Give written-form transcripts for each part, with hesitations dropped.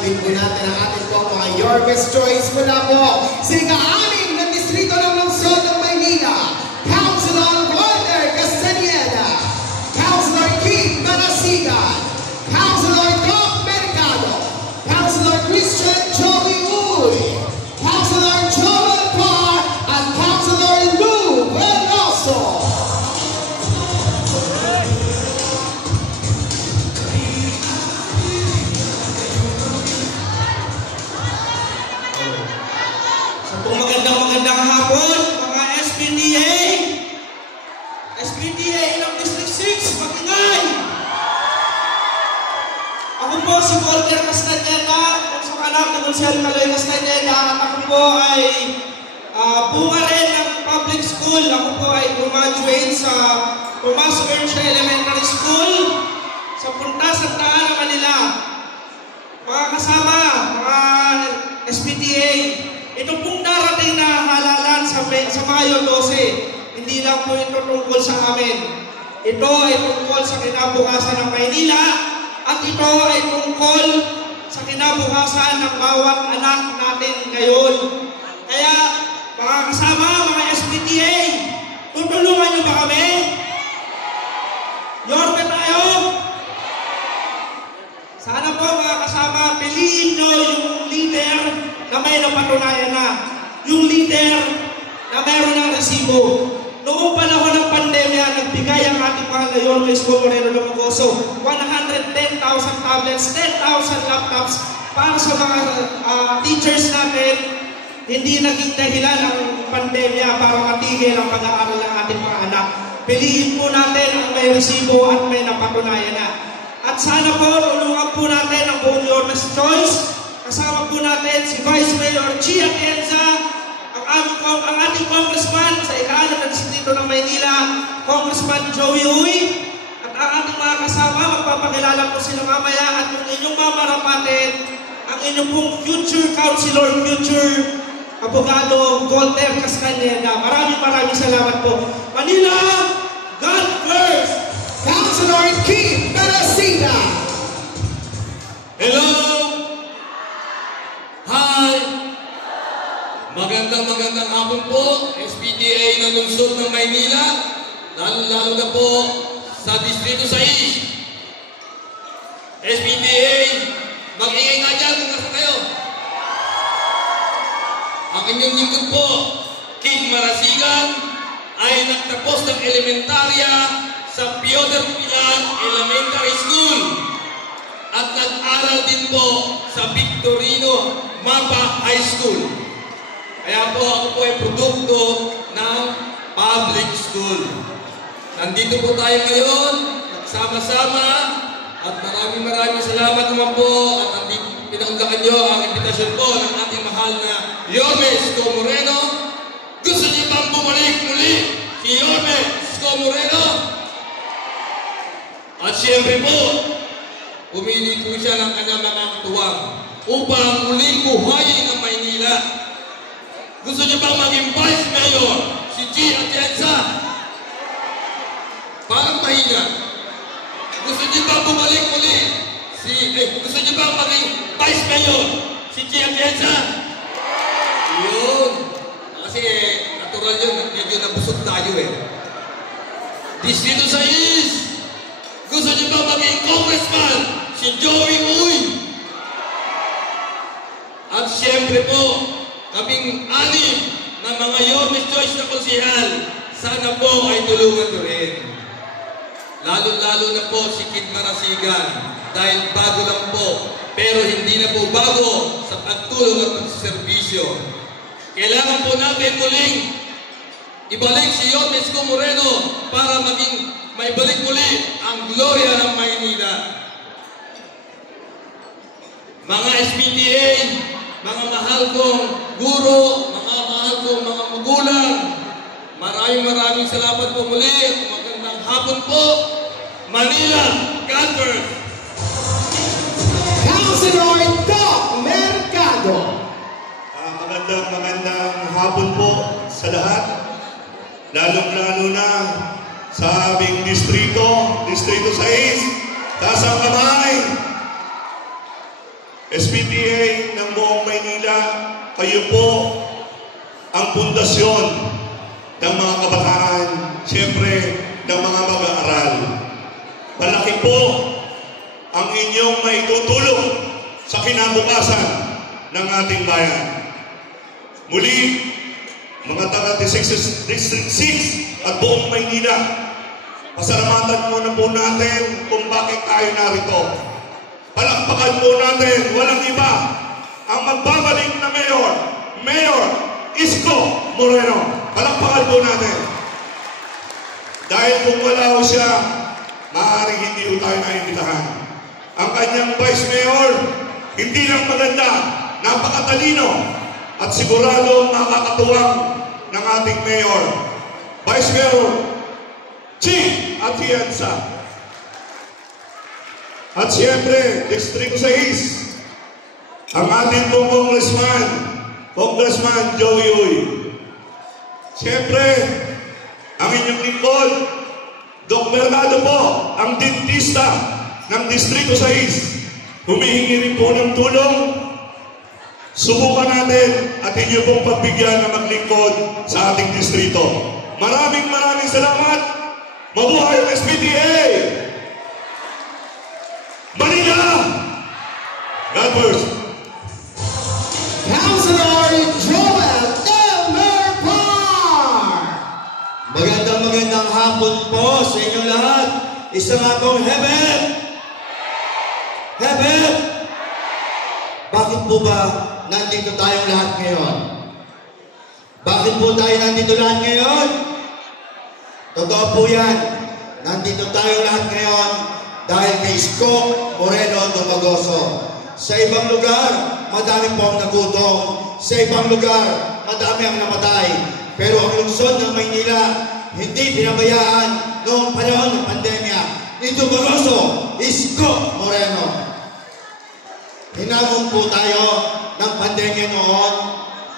din po natin ang ating po mga Your Best Choice mula po sa ika-6 na distrito ng lungsod ng Maynila. Councilor Walter Castañeda, Councilor Keith Marasigan, Councilor Doc Mercado, Councilor Christian Joey Uy, Councilor Joel Parr, at Councilor Lou Veloso. Magandang hapon, mga SPDA ng District 6, magingay! Ako po si Walter Castañeda, kung anak ng Consel Maloy Castañeda, at ako po ay bunga rin ng public school. Ako po ay graduate sa Tomas Earnshaw Elementary School sa Punta, Santa Ana, Manila. Mga kasama, mga SPDA, ito pong darating na halalan sa Mayo 12, hindi lang po ito tungkol sa amin. Ito ay tungkol sa kinabukasan ng Maynila at ito ay tungkol sa kinabukasan ng bawat anak natin ngayon. Kaya mga kasama, mga SPDA, tutulungan niyo ba kami? Yorme tayo? Sana po mga kasama, piliin niyo yung leader na may napatunayan na, yung leader na mayroon ng resibo. Noong panahon ng pandemya, nagbigay ang ating mahal na Yorme Isko Moreno Lumagoso 110,000 tablets, 10,000 laptops para sa mga teachers natin. Hindi naging dahilan ang pandemya para matigil ang pag-aaral ng ating mga anak. Piliin po natin ang may resibo at may napatunayan na. At sana po, tulungan po natin ang buong Yorme's Choice. Kasama po natin si Vice Mayor Gia Atienza, ang ating congressman sa ika-6 na distrito ng Maynila, Congressman Joey Uy, at ang ating mga kasama, magpapakilala po sila mamaya, at yung inyong mamarapatin, ang inyong pong future councilor, future abogado, Walter Castañeda. Maraming salamat po. Manila, God first! Councilor Keith Marasigan. Hello! Hi! Magandang hapon po, SPDA ng lungsod ng Maynila, lalo na po sa Distrito 6. SPDA, mag-ingay nga dyan kung nasa kayo. Ang inyong lingkod po, Keith Marasigan, ay nagtapos ng elementarya sa Piotr Pilar Elementary School at nag-aral din po sa Victorino Mapa High School. Kaya po ako po ay produkto ng public school. Nandito po tayo ngayon, nagsama-sama, at maraming salamat naman po at pinanggakan nyo ang imbitasyon po ng ating mahal na Yorme Isko Moreno. Gusto niyo bang bumalik muli si Yorme Isko Moreno? At siyempre po, pumili po siya ng kanyang mga katuwang upang muling buhayin ang Maynila. Gusto niyo bang maging Vice Mayor si G. Atienza? Parang mahina. Gusto niyo bang bumalik muli gusto niyo bang maging Vice Mayor si G. Atienza? Yun. Kasi natural yun, medyo nabusog tayo Distrito 6. Gusto niyo bang maging Congressman si Joey Uy? At siyempre po, kaming 6 na mga Yorme's Choice na konsihal, sana po ay tulungan ko rin. Lalo na po si Keith Marasigan, dahil bago lang po, pero hindi na po bago sa pagtulong at pagservisyo. Kailangan po natin muling ibalik si Yorme Isko Moreno para maibalik muli ang gloria ng Maynila. Mga SPDA, mga mahal kong guro, mga mahal kong mga magulang, maraming salamat po muli. Magandang hapon po. Manila, God first! Councilor Doc Mercado. Magandang hapon po sa lahat. Lalong-lalo na sa aming Distrito 6. Taas ang kamay. SPTA ng buong Maynila, kayo po ang pundasyon ng mga kabataan, siyempre ng mga mag-aaral. Malaki po ang inyong maitutulong sa kinabukasan ng ating bayan. Muli, mga taga District 6 at buong Maynila, pasalamatan muna po natin kung bakit tayo narito. Palakpakan po natin, walang iba, ang magbabalik na Mayor Isko Moreno. Palakpakan po natin. Dahil kung wala ho siya, maaaring hindi ho tayo naimbitahan. Ang kanyang Vice Mayor, hindi lang maganda, napakatalino at sigurado makakatuwang ng ating Mayor. Vice Mayor Chi Atienza. At siyempre, District 6, ang ating pong Congressman Joey Uy. Siyempre, ang inyong lingkod, Doc Mercado po, ang dentista ng Distrito 6. Humihingi rin po ng tulong. Subukan natin at inyo pong pagbigyan na maglingkod sa ating distrito. Maraming salamat. Mabuhay ang SPTA! Manila! God bless. Councilor Joel Elmer Parr! Magandang hapon po sa inyo lahat. Isa nga pong hebet! Hebet! Bakit po ba nandito tayong lahat ngayon? Bakit po tayo nandito lahat ngayon? Totoo po yan. Nandito tayong lahat ngayon dahil kay Isko Moreno Dumagoso. Sa ibang lugar, madami po ang nagutom. Sa ibang lugar, madami ang namatay. Pero ang lungsod ng Maynila, hindi pinabayaan noong panahon ng pandemya ni Dumagoso, Isko Moreno. Hinamon po tayo ng pandemya noon,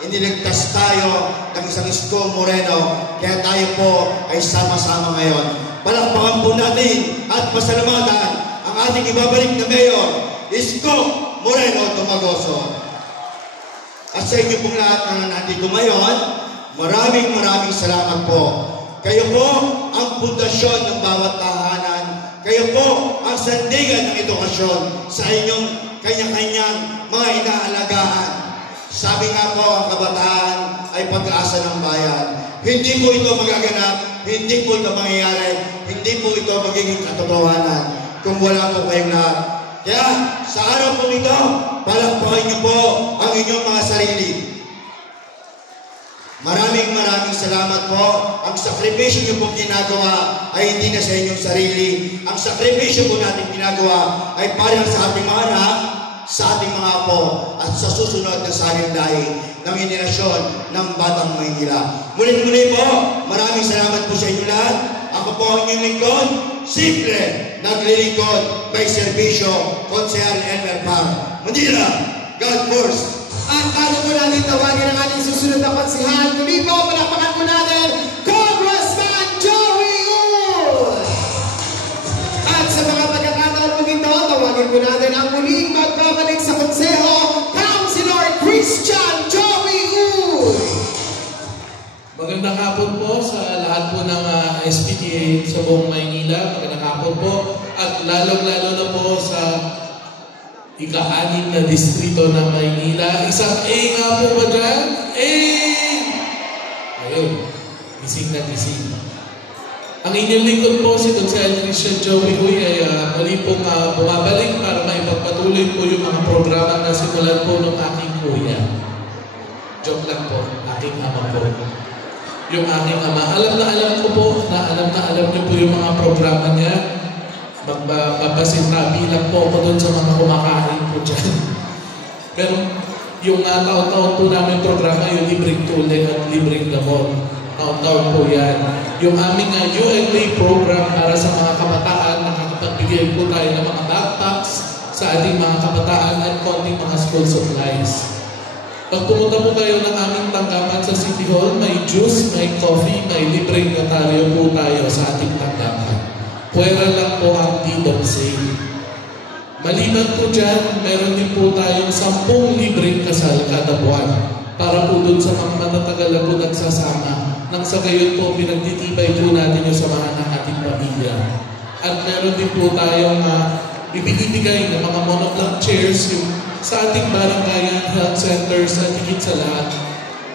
iniligtas tayo ng isang Isko Moreno, kaya tayo po ay sama-sama ngayon. Palakpakan po natin at pasalamatan ang ating ibabalik na Mayor, Isko Moreno Dumagoso. At sa inyo pong lahat na nandito ngayon, maraming salamat po. Kayo po ang pundasyon ng bawat tahanan. Kayo po ang sandigan ng edukasyon sa inyong kanya-kanyang mga inaalagaan. Sabi nga po, ang kabataan ay pag-asa ng bayan. Hindi po ito magaganap, hindi po ito mangyayari, hindi po ito magiging katotohanan kung wala po kayong lahat. Kaya sa araw po ito, palakpakan niyo po ang inyong mga sarili. Maraming salamat po. Ang sakripisyo niyo pong ginagawa ay hindi na sa inyong sarili. Ang sakripisyo po natin ginagawa ay para sa ating mga anak, sa ating mga apo, at sa susunod na salindahi ng henerasyon ng Batang Maynila. Muli po, maraming salamat po sa inyo lahat. Ako po ang inyong lingkod, simple, naglilingkod, may serbisyo, Konsehal Elmer Parr. Manila, God bless. At bago po natin tawagin ang ating susunod na konsehal, muli po, palakpakan po natin, Congressman Joey Uy! At sa mga pagkakataon po ito, tawagin po natin ang muling magbabalik sa konseho, Councilor Christian Joey Uy! Magandang hapon po sa lahat po ng SPTA sa buong Maynila. Magandang hapon po. At lalong-lalo na po sa ika-6 na distrito ng Maynila. Isang A nga po ba dyan? A! Ayun. Gising na gising. Ang inyong lingkod po, si Dr. Christian Joey Uy ay muli pong bumabalik para maipagpatuloy po yung mga programa na simulan po ng aking kuya. Joke lang po, aking ama po. Yung aking ama. Alam ko po na alam niyo po yung mga programa niya. Magpapasintabi lang po ako doon sa mga kumakain po dyan. Pero yung taon-taon po namin programa, yung libreng tulay at libreng gamot. Taon-taon po yan. Yung aming ULA program para sa mga kabataan, nakakapagbigay po tayo ng mga backpacks sa ating mga kabataan at konting mga school supplies. Pag pumunta po kayo ng aming tanggapan sa City Hall, may juice, may coffee, may libreng notaryo po tayo sa ating tanggapan. Pwera lang po ang deed of sale. Maliban po dyan, meron din po tayong 10 libreng kasal kada buwan para po dun sa mga matatagal na po nagsasama. Nang sa gayon po, pinagtitibay po natin yung samahan ng ating pamilya. At meron din po tayong ibinibigay ng mga monoblock chairs yung sa ating barangayan, health centers at higit sa lahat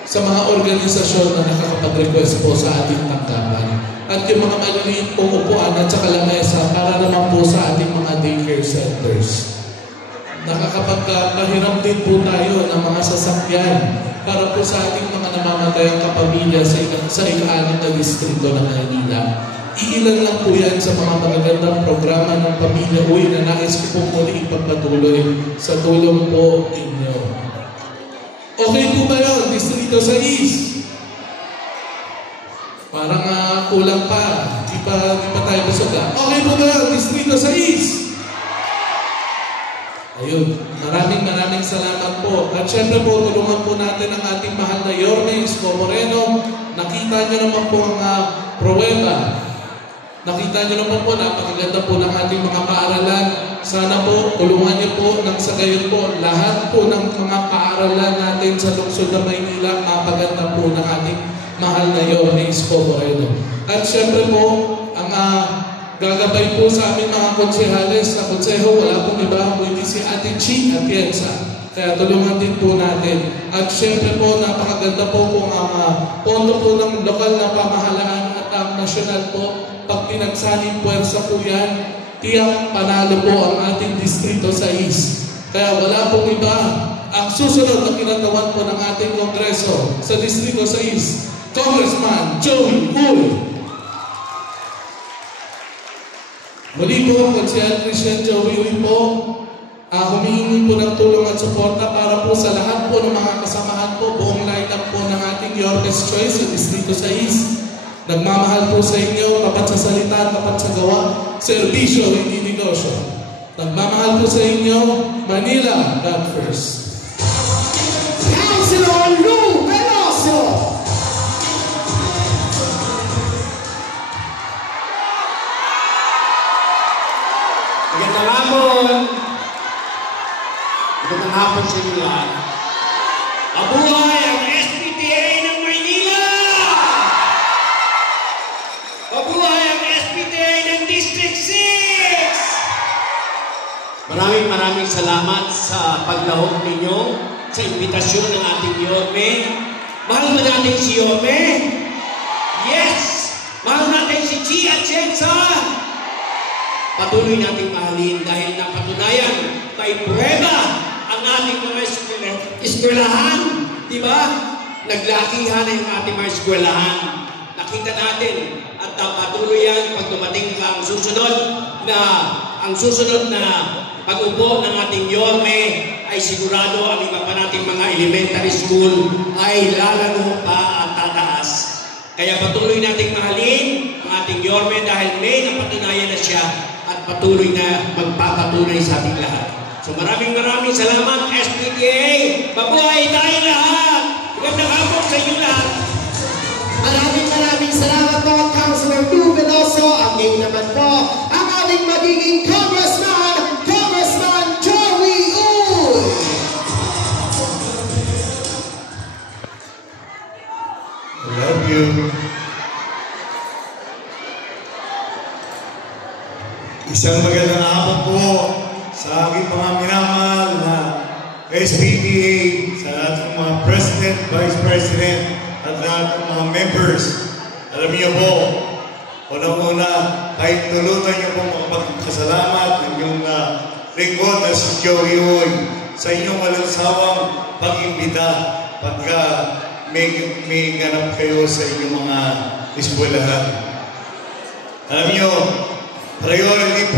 sa mga organisasyon na nakakapag-request po sa ating tanggapan. At yung mga maliliit po upuan at saka lamesa para naman po sa ating mga daycare centers. Nakakapagpahiram din po tayo ng mga sasakyan para po sa ating mga namamatayang kapamilya sa ika-6 na distrito ng Maynila. Iilan lang po yan sa mga magagandang programa ng Pamilya Uy na nais ko po muli ipagpatuloy sa tulong po ninyo. Okay po ba yun? Distrito 6? Parang kulang pa. Di pa tayo busog ha? Okay po ba yun? Distrito 6? Ayun. Maraming salamat po. At syempre po, tulungan po natin ang ating mahal na Yorme Isko Moreno. Nakita niyo naman po ang pruweba. Nakita niyo naman po, napakaganda po ng ating mga paaralan. Sana po, tulungan niyo po nang sa gayon po, lahat po ng mga paaralan natin sa lungsod ng Maynila, mapaganda po ng ating mahal na Yorme Isko Moreno. At syempre po, ang gagabay po sa aming mga konsehales na konseho, wala pong iba, kundi si Ate Chi Atienza. Kaya tulungan din po natin. At syempre po, napakaganda po kung ang pondo po ng lokal na pamahalaan at ang nasyonal po, pag pinagsaling puwersa po yan, tiyak panalo po ang ating Distrito 6. Kaya wala pong iba. Ang susunod na kinatawan po ng ating Kongreso sa Distrito 6, Congressman Joey Uy. Muli po, Konsehal Christian Joey Uy po, humihingi po ng tulong at suporta para po sa lahat po ng mga kasamahan po, buong line-up po ng ating Yorme's Choice sa Distrito 6. Nagmamahal po sa inyo, tapat sa salita, tapat sa gawa, serbisyo, hindi negosyo. Nagmamahal po sa inyo, Manila, God first. Councilor Lou Veloso. Magandang hapon. Magandang hapon sa inyo lahat. Mabuhay ang SPTA ng Maynila! Mabuhay ang SPTA ng District 6! Maraming salamat sa paglahok ninyo sa imbitasyon ng ating Yorme. Mahal ba natin si Yorme? Yes! Mahal natin si Chi Atienza! Patuloy nating mahalin dahil napatunayan may pruweba ang ating mga eskwelahan. Diba? Naglakihan ang ating mga eskwelahan. Nakita natin at patuloy yan pag dumating ang susunod na pag-upo ng ating Yorme ay sigurado ang iba pa nating mga elementary school ay lalano pa at tataas. Kaya patuloy nating mahalin ang ating Yorme dahil may napatunayan na siya at patuloy na magpapatunay sa ating lahat. So maraming salamat SPTA. Mabuhay tayo lahat. Magandang hapon sa inyo lahat. Maraming salamat po, Councilor Lou Veloso. Ang ngayon naman po, ang aming magiging Congressman Joey Uy. I love you. Isang magandang hapon po sa aking mga minamahal na SPTA, sa ating mga President, Vice President, at lahat ng mga members. Alam niyo po, unang-una, kahit tulutan niyo po makapagpasalamat ng inyong lingkod na si Joey Uy sa inyong walang sawang pag-imbita pagka may ganap kayo sa inyong mga eskwelahan. Alam niyo, priority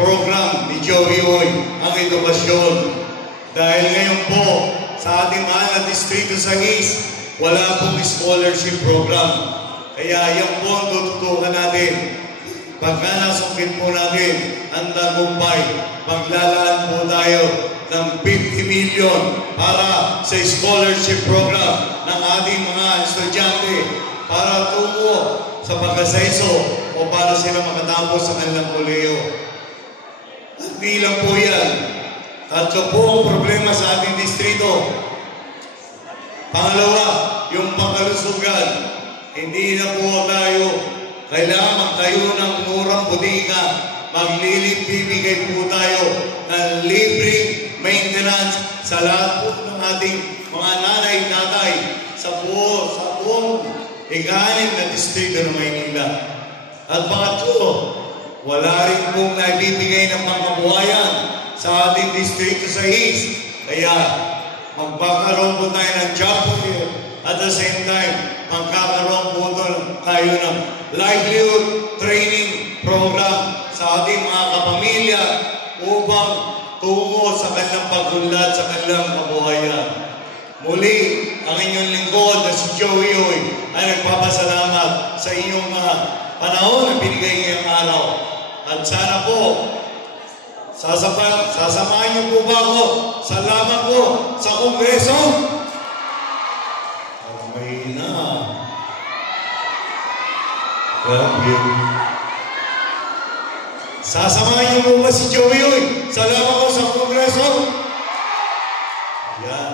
program ni Joey Uy ang edukasyon. Dahil ngayon po, sa ating mahal na Distrito 6, wala pong scholarship program. Kaya yung po tututukan natin. Pagka nasungkit po natin ang tagumpay, maglalaan po tayo ng 50 million para sa scholarship program ng ating mga estudyante para tungo sa pagkasaiso o para sila makatapos sa kanilang koleyo. At Hindi lang po yan. Tatlo po ang problema sa ating distrito. Pangalawa, yung pangkalusugan. Hindi na po tayo kailangan magtayo ng murang bodega. Maglilibibigay po tayo ng libreng maintenance sa lahat po ng ating mga nanay-tatay sa buong ikahanin na distrito ng Maynila. At pangatlo, wala rin pong naibibigay ng pangkabuhayan sa ating distrito sa East. Kaya magkakaroon po tayo ng job here. At the same time, magkakaroon po tayo ng livelihood training program sa ating mga kapamilya upang tungo sa kanilang pag-unlad sa kanilang kabuhayan. Muli, ang inyong lingkod na si Joey Oy ay nagpapasalamat sa inyong panahon na binigay ngayong araw. At sana po, sasamahan niyo po ba ako sa laman ko sa Kongreso? Okay na. Love you. Sasamahan niyo po ba si Joey Oy sa laman ko sa Kongreso? Yan.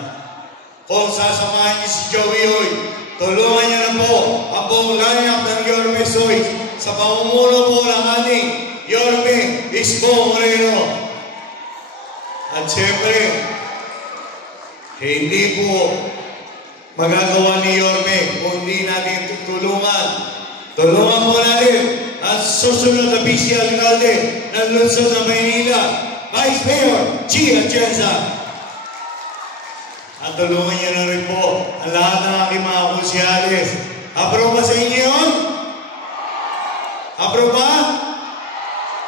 Kung sasamahan niyo si Joey Oy, tulungan niyo na po ang buong lineup ng Yorme Soy sa pamumuno po ng ating Yorme Isko Moreno. At siyempre, hindi po magagawa ni Yorme kung hindi natin tutulungan. Tulungan po natin ang susunod na Vice Alcalde ng Lungsod ng Maynila, Vice Mayor G. Atienza. At tulungan niyo na rin po ang lahat ng aking mga konsyales. Approve ba sa inyo yun? Approve ba?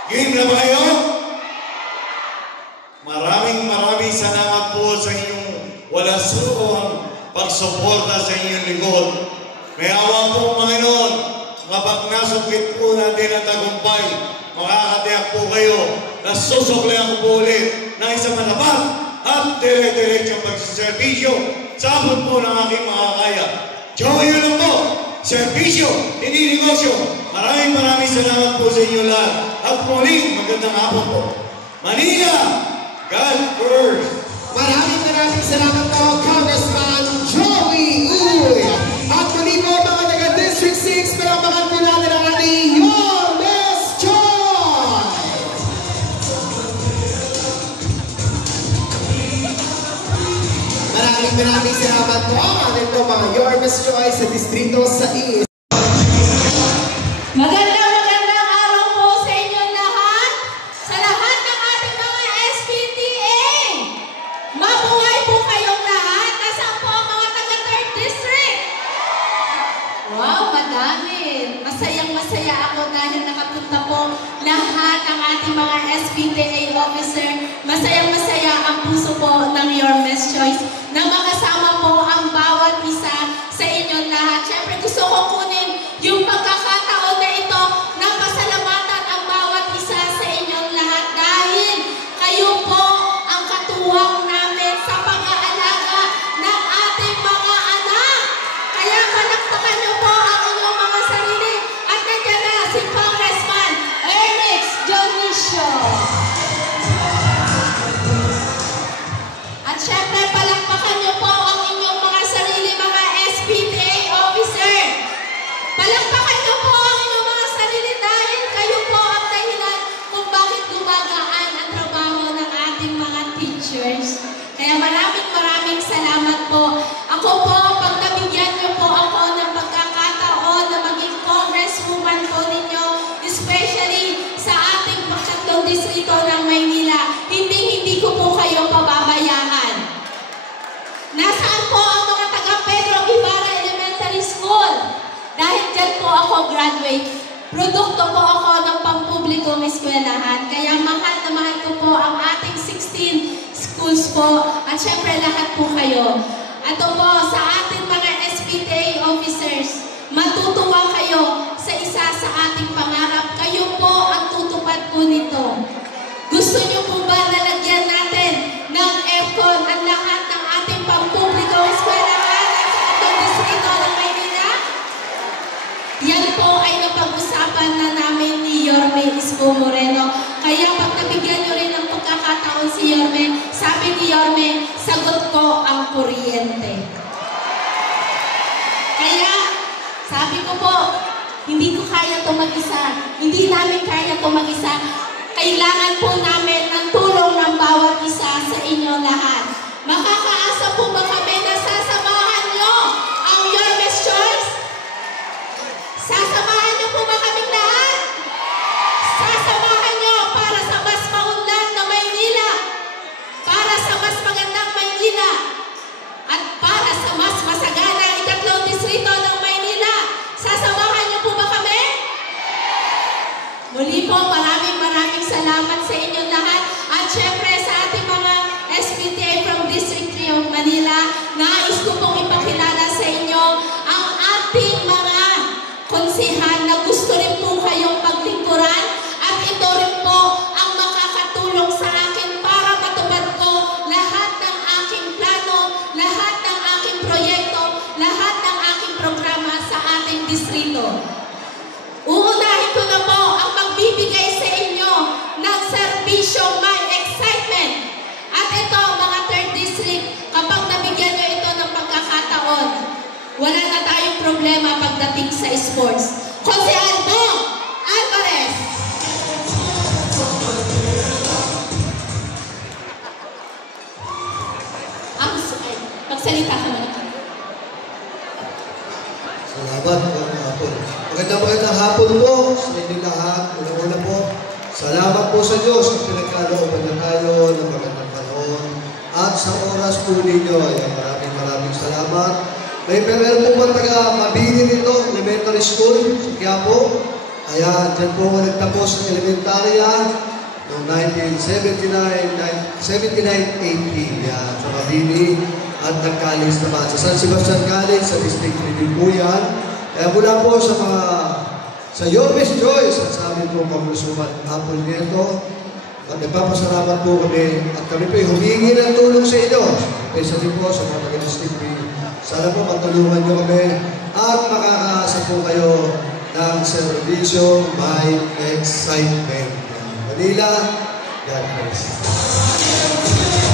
Game na ba kayo? Maraming salamat po sa inyong walang suong pagsuporta sa inyong likod. May awa po, Panginoon, kapag nasugit po natin ang tagumpay, makakatiyak po kayo na susuklayan ko po ulit ng isang matapat at dire-diretsong pagsiservisyo sa abot po ng aking mga kaya. Joey lang po, servisyo, hindi negosyo. Maraming salamat po sa inyo lahat. At muli, magandang hapon po. Manila, God first. Maraming salamat po, Congressman Joey Uy. At muli po mga taga District 6, pinapakan po natin ang ating Yorme's Choice. Maraming salamat po ang ating po mga Yorme's Choice sa Distrito sa East. Magandang araw po sa inyo lahat, sa lahat ng ating mga SPTA. Mabuhay po kayong lahat. Nasaan po ang mga taga 3rd District? Wow, madami. Masayang-masaya ako dahil nakapunta po lahat ng ating mga SPTA officer. Masayang-masaya ang puso po ng Yorme's Choice na makasama po ang bawat isa sa inyong lahat. Siyempre gusto ko kunin yung pagkakataon na ito na pasalamatan ang bawat isa sa inyong lahat dahil kayo po ang katuwang namin sa pag-aalaga ng ating mga anak. Kaya palakpakan niyo po ang inyong mga sarili at nandiyan na si Congressman Ernix Dionisio. At syempre palakpakan niyo po ang inyong mga sarili mga SPTA officer. Palakpakan niyo po ang inyong mga sarili dahil kayo po ang dahilan kung bakit gumagaan ang trabaho ng ating mga teachers. Kaya maraming salamat po. Ako po, pag nabigyan niyo po ako ng pagkakataon na maging congresswoman po ninyo, especially sa ating pangkatlong distrito ng Maynila, hindi ko po kayo pababayaan. Nasaan po ang mga taga Pedro Guevara Elementary School? Dahil dyan po ako graduate, produkto po ako ng pampublikong eskwelahan. Kaya mahal na mahal ko po ang ating 16 schools po at syempre lahat po kayo. Ato po sa ating mga SPTA officers, matutuwa kayo sa isa sa ating pangarap. Kayo po ang tutupad po nito. Gusto niyo po ba na lagyan natin ng aircon ang lahat ng ating pampublikong eskwelahan at sa atong distrito ng Maynila? Yan po ay napag-usapan na namin ni Yorme Isko Moreno. Kaya pag nabigyan nyo rin ng nagkataon si Yorme. Sabi ni Yorme, sagot ko ang kuryente. Kaya, sabi ko po, hindi ko kaya ito mag-isa. Hindi namin kaya ito mag-isa. Kailangan po namin ng tulong ng bawat isa sa inyo lahat. Makakaasa po ba kami na sasamahan nyo ang Yorme's Choice? Sasamahan nyo po ba kaming lahat? Sasamahan nyo para sa mas maunlad na Maynila, para sa mas magandang Maynila, at para sa mas masagana ikatlong distrito ng Maynila. Sasamahan niyo po ba kami? Muli po, maraming salamat sa inyong lahat. At syempre sa ating mga SPTA from District 3 of Manila, nais ko pong ipakilala sa inyo ang ating mga konsihan na gusto rin po kayong paglingkuran. At ito rin po ang makakatulong sa akin para matupad ko lahat ng aking plano, lahat ng aking proyekto, lahat ng aking programa sa ating distrito. Uunahin ko na po ang magbibigay sa inyo ng serbisyo may excitement. At ito, mga 3rd District, kapag nabigyan nyo ito ng pagkakataon, wala na tayong problema pagdating sa sports. Konsehal Bong Alvarez. Magsalita ka muna. Salamat, magandang hapon. Magandang hapon po sa inyo lahat. Una-una po, salamat po sa Diyos at pinagkalooban na tayo ng magandang panahon. At sa oras po ninyo, ay maraming salamat. Meron po ba taga-Mabini nito, elementary school, sa Quiapo. Ayan, dyan po nagtapos ng elementarya noong 1979-80. Yan, sa Mabini. At nag-college naman sa San Sebastian College, sa District 3 din po yan. Kaya mula po sa Yorme's Choice, at sa amin po Congresswoman Apple Nieto, at nagpapasalamat po kami, at kami po humingi ng tulong sa inyo. Kaysa din po sa mga taga-District 3. Sana po matulungan nyo kami at makakaasa po kayo ng servisyo may excitement. Manila, God bless.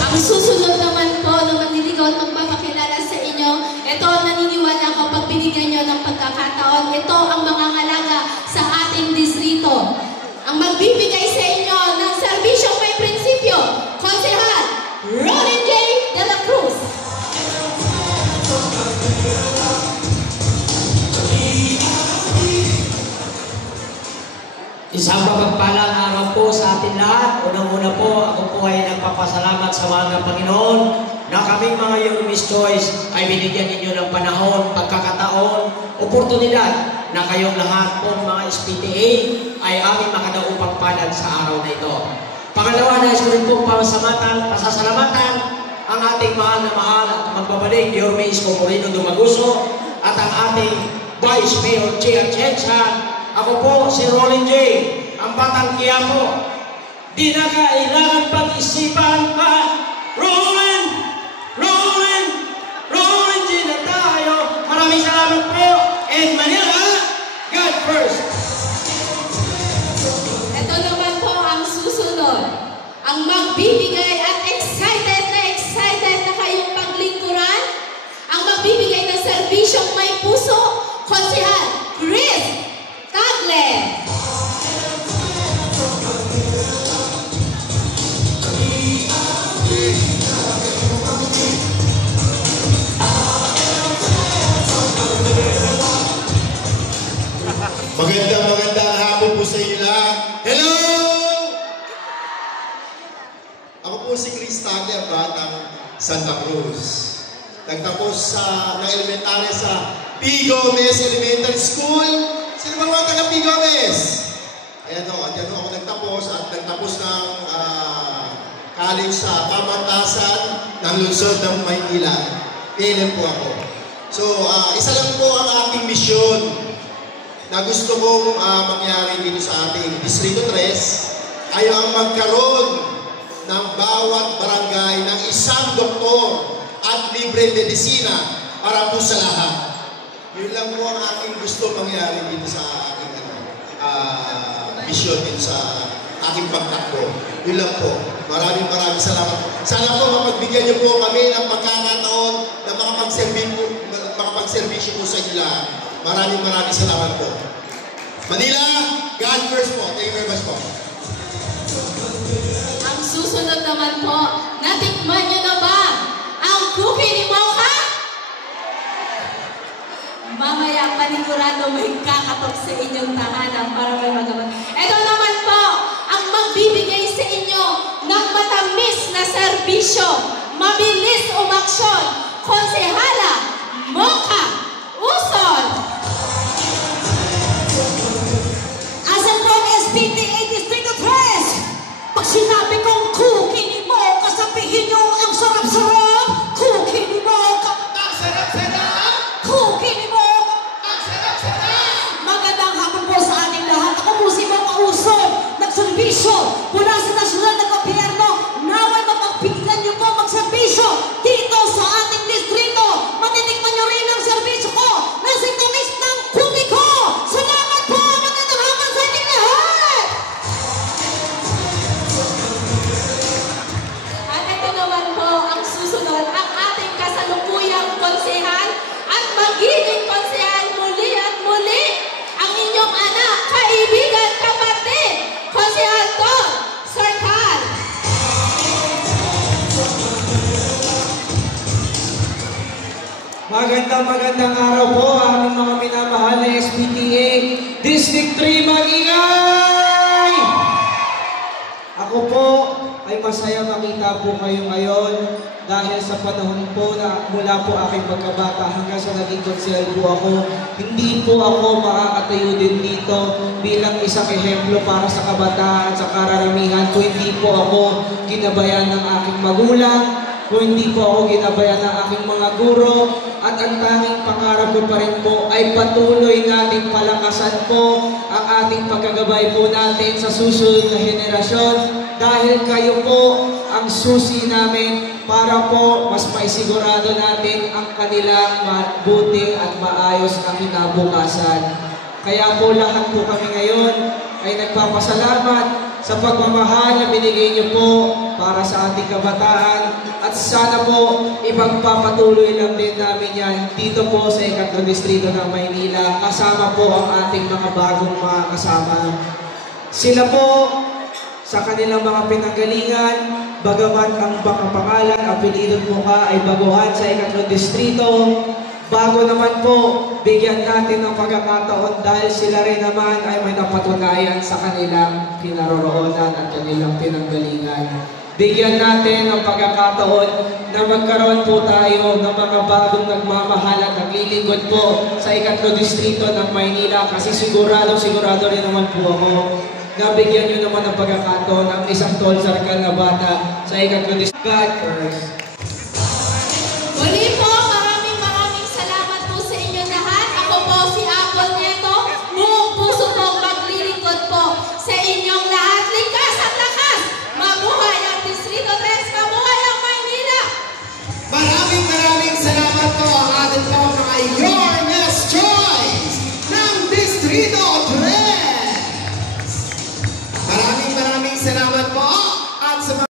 Ang susunod naman po na manliligaw at magpapakilala sa inyo, ito ang naniniwala ko pag binigyan nyo ng pagkakataon, ito ang mangangalaga sa ating distrito. Ang magbibigay sa inyo ng serbisyong may prinsipyo, Konsehal Ronin J. De La Cruz. Isang mapagpalang araw po sa atin lahat. Unang-una po, ako po ay nagpapasalamat sa mga Panginoon na kaming mga Yorme's Choice ay binigyan ninyo ng panahon, pagkakataon, oportunidad na kayong lahat po mga SPTA ay aming makadaupang palad sa araw na ito. Pangalawa, nais ko rin po pasasalamatan ang ating mahal at magbabalik Yorme Isko Moreno Dumaguso at ang ating Vice Mayor Chair Chencha. Ako po si Ronin J. Ang Batang Quiapo. Di na kailangan pag-isipan pa. Ronin J na tayo. Maraming salamat po. And Manila, God first. Ito naman po ang susunod. Ang magbibigay at excited na kayong paglingkuran. Ang magbibigay ng serbisyong may puso, Konsehal Chris Tagle. Magandang hapon po sa inyo lahat. Hello! Ako po si Chris Tagle, ang batang Santa Cruz. Nagtapos ng elementarya sa P. Gomez Elementary School. Sino ba mga taga P. Gomez? Ayan o, dyan ako nagtapos at nagtapos ng college sa pamantasan ng lungsod ng Maynila. PLM po ako. So, isa lang po ang aking misyon na gusto kong mangyari dito sa ating Distrito 3 ay ang magkaroon ng bawat barangay ng isang doktor at libre medisina para po sa lahat. Yun lang po ang aking gusto mangyari dito sa aking misyon dito sa aking pagtakbo. Yun lang po. Maraming salamat. Sana po mapagbigyan niyo po kami ng pagkakataon na makapagservisyo po sa inyo lahat. Maraming salamat po. Manila, God first po. Thank you very much po. Ang susunod naman po, natikman niyo na ba ang cookie ni Mocha? Mamaya panigurado may kakatok sa inyong tahanan para may magawa. Ito naman po, ang magbibigay sa inyo ng matamis na serbisyo, mabilis umaksyon, Konsehala Mocha Usol. Asan po ang SPTA Distrito 3? Pag sinabi kong cookie ni Mocha, sabihin nyo ang sarap-sarap. Cookie ni Mocha. Ang sarap-sarap! Cookie ni Mocha. Ang sarap-sarap! Magandang hapon po sa ating lahat. Ako po si Mocha Usol, nagserbisyo mula sa nasyonal na gobyerno. Naway mapagpilitan niyo po magserbisyo dito sa ating distrito. Matitikman niyo rin ang serbisyo ko na sintamis ng cookie ko. Salamat po! Magandang hapon sa ating lahat! At ito naman po ang susunod, ang ating kasalukuyang konsehal at magiging konsehal muli at muli ang inyong anak, kaibigan, kapatid, Konsehal Don Sarkal. Magandang araw po aming mga minamahal na SPTA District 3 Mag-ingay! Ako po ay masaya makita po kayo ngayon dahil sa panahon po na mula po aking pagkabata hanggang sa naging konsehal po ako, hindi po ako makakatayo din dito bilang isang ehemplo para sa kabataan at sa kararamihan kung hindi po ako ginabayan ng aking magulang, kung hindi po ako ginabayan ng aking mga guro, at ang tanging pangarap ko pa rin po ay patuloy nating palakasan po ang ating pagkagabay po natin sa susunod na henerasyon dahil kayo po ang susi namin para po mas maisigurado natin ang kanilang mabuting at maayos na kinabukasan. Kaya po lahat po kami ngayon ay nagpapasalamat sa pagmamahal na binigay niyo po para sa ating kabataan at sana po ipagpapatuloy lang din namin yan dito po sa ikatlong distrito ng Maynila kasama po ang ating mga bagong mga kasama. Sila po sa kanilang mga pinanggalingan, bagamat ang pangalan, apelyido at mukha ay baguhan sa ikatlong distrito, bago naman po, bigyan natin ng pagkakataon dahil sila rin naman ay may napatunayan sa kanilang kinaroroonan at kanilang pinanggalingan. Bigyan natin ng pagkakataon na magkaroon po tayo ng mga bagong nagmamahal at naglilingkod po sa ikatlong distrito ng Maynila kasi sigurado rin naman po ako na bigyan nyo naman ng pagkakataon ang isang tall sarkal na bata sa ikatlong distrito. God first. Muli po, maraming salamat po sa inyo lahat. Ako po si Apple Neto, buong puso pong maglilingkod po sa inyong lahat. Likas at lakas! Mabuhay ang Distrito 3! Mabuhay ang Maynila! Maraming salamat po ang ating po mga Your Best Choice ng Distrito 3! Maraming salamat po at sa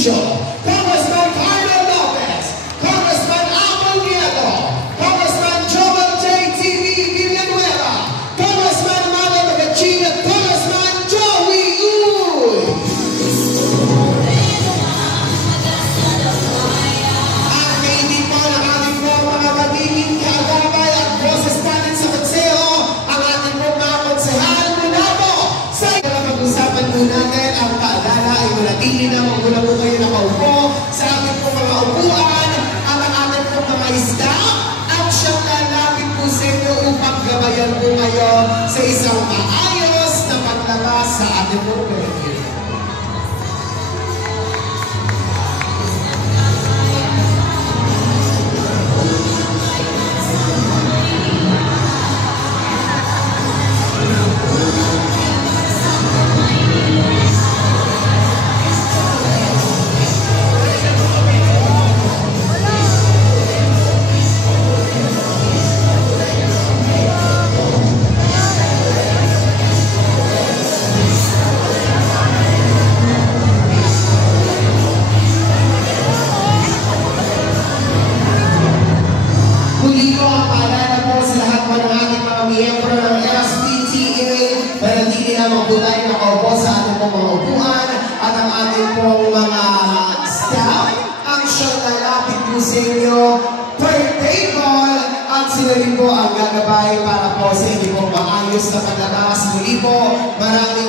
Congressman Carlo Lopez, Congressman Apple Nieto, Congressman Joel J.T.V. Villanueva, Congressman Mado Magachina, Congressman Joey Uy. At hindi po ng ating po mga magiging kagabay at boses natin sa konseho, ang ating po mga konsehal mula po sa pag-usapan po natin ang paalala ay manatili na magmula po kayo nakaupo sa ating po mga upuan, ang ating po mga staff at siyang lalapit po sa inyo upang gabayan po kayo sa isang maayos na paglabas sa ating po venue. lamang po tayo nakaupo sa ating pong mga upuan at ang ating pong mga staff ang siyang lalapit po sa inyo per table at sila rin po ang gagabay para po sa inyo pong maayos na paglabas. Muli po, marami